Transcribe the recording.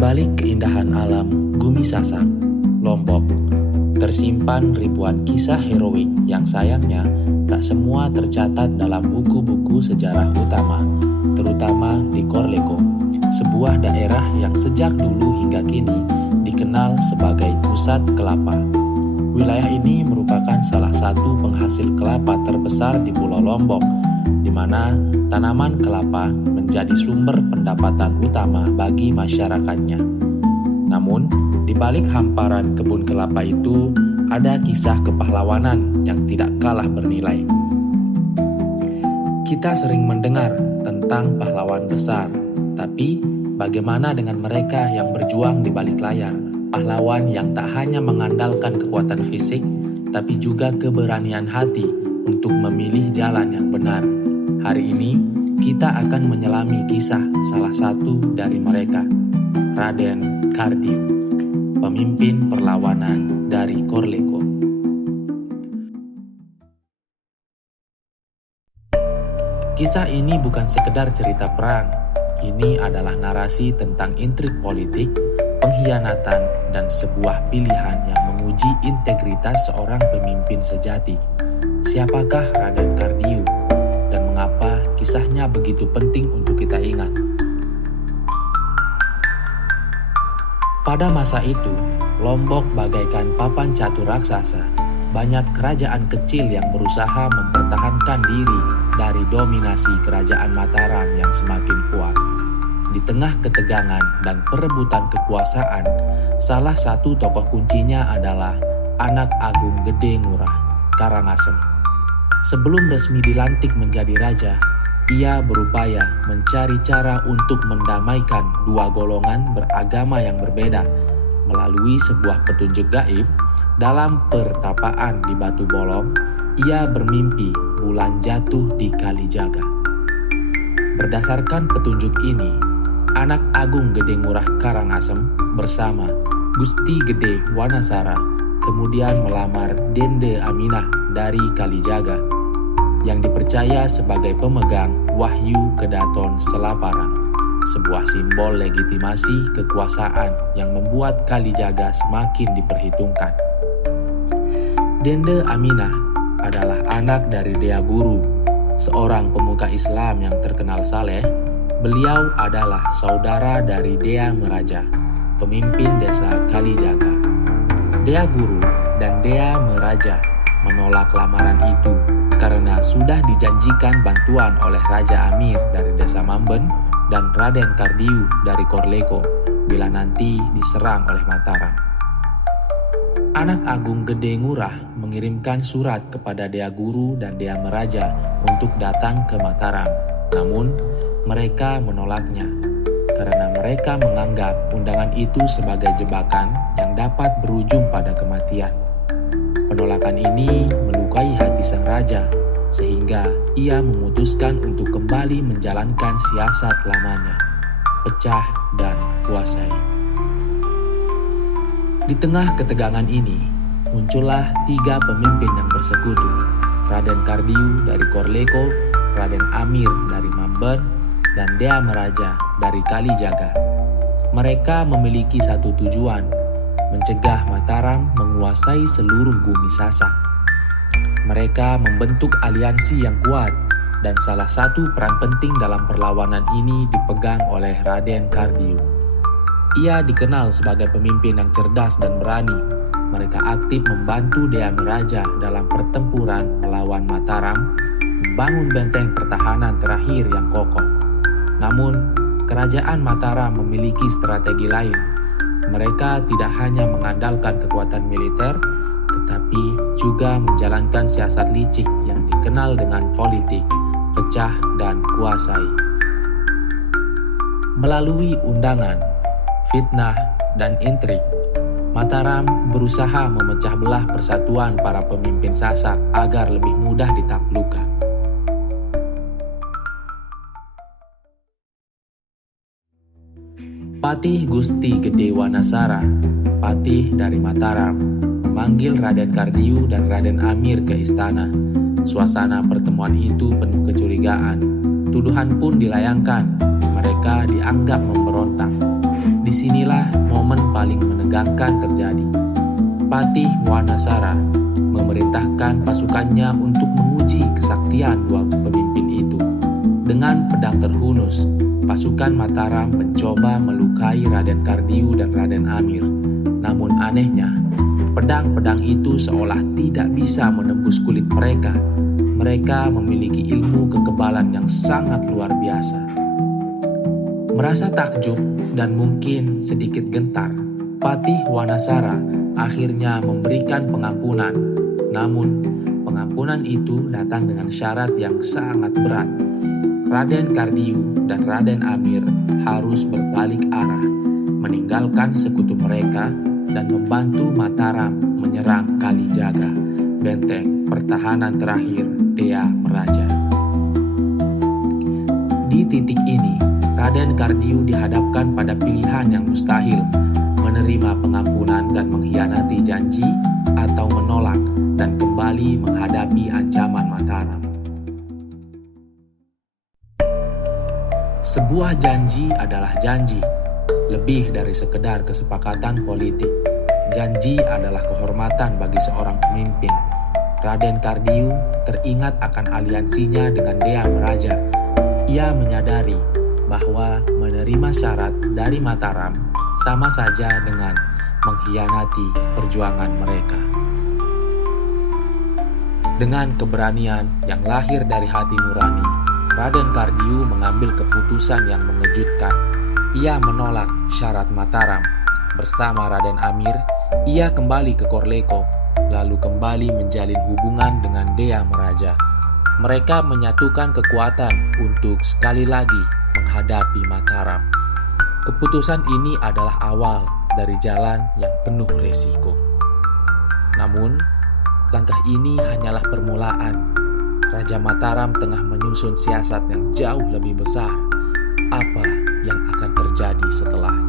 balik keindahan alam Gumi Sasak, Lombok, tersimpan ribuan kisah heroik yang sayangnya tak semua tercatat dalam buku-buku sejarah utama, terutama di Korleko, sebuah daerah yang sejak dulu hingga kini dikenal sebagai pusat kelapa. Wilayah ini merupakan salah satu penghasil kelapa terbesar di Pulau Lombok, di mana tanaman kelapa menjadi sumber pendapatan utama bagi masyarakatnya. Namun, di balik hamparan kebun kelapa itu, ada kisah kepahlawanan yang tidak kalah bernilai. Kita sering mendengar tentang pahlawan besar, tapi bagaimana dengan mereka yang berjuang di balik layar? Pahlawan yang tak hanya mengandalkan kekuatan fisik, tapi juga keberanian hati untuk memilih jalan yang benar. Hari ini, kita akan menyelami kisah salah satu dari mereka, Raden Kardiu, pemimpin perlawanan dari Korleko. Kisah ini bukan sekedar cerita perang. Ini adalah narasi tentang intrik politik, pengkhianatan, dan sebuah pilihan yang menguji integritas seorang pemimpin sejati. Siapakah Raden Kardiu? Dan mengapa kisahnya begitu penting untuk kita ingat? Pada masa itu, Lombok bagaikan papan catur raksasa. Banyak kerajaan kecil yang berusaha mempertahankan diri dari dominasi kerajaan Mataram yang semakin kuat. Di tengah ketegangan dan perebutan kekuasaan, salah satu tokoh kuncinya adalah anak Agung Gede Ngurah, Karangasem. Sebelum resmi dilantik menjadi raja, ia berupaya mencari cara untuk mendamaikan dua golongan beragama yang berbeda melalui sebuah petunjuk gaib. Dalam pertapaan di Batu Bolong, ia bermimpi bulan jatuh di Kalijaga. Berdasarkan petunjuk ini, anak Agung Gede Ngurah Karangasem bersama Gusti Gede Wanasara kemudian melamar Dende Aminah dari Kalijaga yang dipercaya sebagai pemegang Wahyu Kedaton Selaparang, sebuah simbol legitimasi kekuasaan yang membuat Kalijaga semakin diperhitungkan. Dende Aminah adalah anak dari Dea Guru, seorang pemuka Islam yang terkenal saleh. Beliau adalah saudara dari Dea Meraja, pemimpin desa Kalijaga. Dea Guru dan Dea Meraja menolak lamaran itu karena sudah dijanjikan bantuan oleh Raja Amir dari desa Mamben dan Raden Kardiu dari Korleko bila nanti diserang oleh Mataram. Anak Agung Gede Ngurah mengirimkan surat kepada Dea Guru dan Dea Meraja untuk datang ke Mataram. Namun, mereka menolaknya karena mereka menganggap undangan itu sebagai jebakan yang dapat berujung pada kematian. Penolakan ini melukai hati sang raja, sehingga ia memutuskan untuk kembali menjalankan siasat lamanya, pecah dan kuasai. Di tengah ketegangan ini, muncullah tiga pemimpin yang bersekutu, Raden Kardiu dari Korleko, Raden Amir dari Mamben, dan Dea Meraja dari Kalijaga. Mereka memiliki satu tujuan, mencegah Mataram menguasai seluruh Gumi Sasak. Mereka membentuk aliansi yang kuat, dan salah satu peran penting dalam perlawanan ini dipegang oleh Raden Kardiu. Ia dikenal sebagai pemimpin yang cerdas dan berani. Mereka aktif membantu Dea Meraja dalam pertempuran melawan Mataram, membangun benteng pertahanan terakhir yang kokoh. Namun, kerajaan Mataram memiliki strategi lain. Mereka tidak hanya mengandalkan kekuatan militer, tetapi juga menjalankan siasat licik yang dikenal dengan politik, pecah dan kuasai. Melalui undangan, fitnah, dan intrik, Mataram berusaha memecah belah persatuan para pemimpin Sasak agar lebih mudah ditaklukkan. Patih Gusti Gede Wanasara, patih dari Mataram, memanggil Raden Kardiu dan Raden Amir ke istana. Suasana pertemuan itu penuh kecurigaan. Tuduhan pun dilayangkan, mereka dianggap memberontak. Di Disinilah momen paling menegangkan terjadi. Patih Wanasara memerintahkan pasukannya untuk menguji kesaktian dua pemimpin itu. Dengan pedang terhunus, pasukan Mataram mencoba melukai Raden Kardiu dan Raden Amir. Namun anehnya, pedang-pedang itu seolah tidak bisa menembus kulit mereka. Mereka memiliki ilmu kekebalan yang sangat luar biasa. Merasa takjub dan mungkin sedikit gentar, Patih Wanasara akhirnya memberikan pengampunan. Namun, pengampunan itu datang dengan syarat yang sangat berat. Raden Kardiu dan Raden Amir harus berbalik arah, meninggalkan sekutu mereka dan membantu Mataram menyerang Kalijaga, benteng pertahanan terakhir Dea Meraja. Di titik ini, Raden Kardiu dihadapkan pada pilihan yang mustahil, menerima pengampunan dan mengkhianati janji atau menolak dan kembali menghadapi ancaman Mataram. Sebuah janji adalah janji, lebih dari sekedar kesepakatan politik. Janji adalah kehormatan bagi seorang pemimpin. Raden Kardiu teringat akan aliansinya dengan Dea Meraja. Ia menyadari bahwa menerima syarat dari Mataram sama saja dengan mengkhianati perjuangan mereka. Dengan keberanian yang lahir dari hati nurani, Raden Kardiu mengambil keputusan yang mengejutkan. Ia menolak syarat Mataram. Bersama Raden Amir, ia kembali ke Korleko, lalu kembali menjalin hubungan dengan Dea Meraja. Mereka menyatukan kekuatan untuk sekali lagi menghadapi Mataram. Keputusan ini adalah awal dari jalan yang penuh resiko. Namun, langkah ini hanyalah permulaan. Raja Mataram tengah menyusun siasat yang jauh lebih besar. Apa yang akan terjadi setelahnya?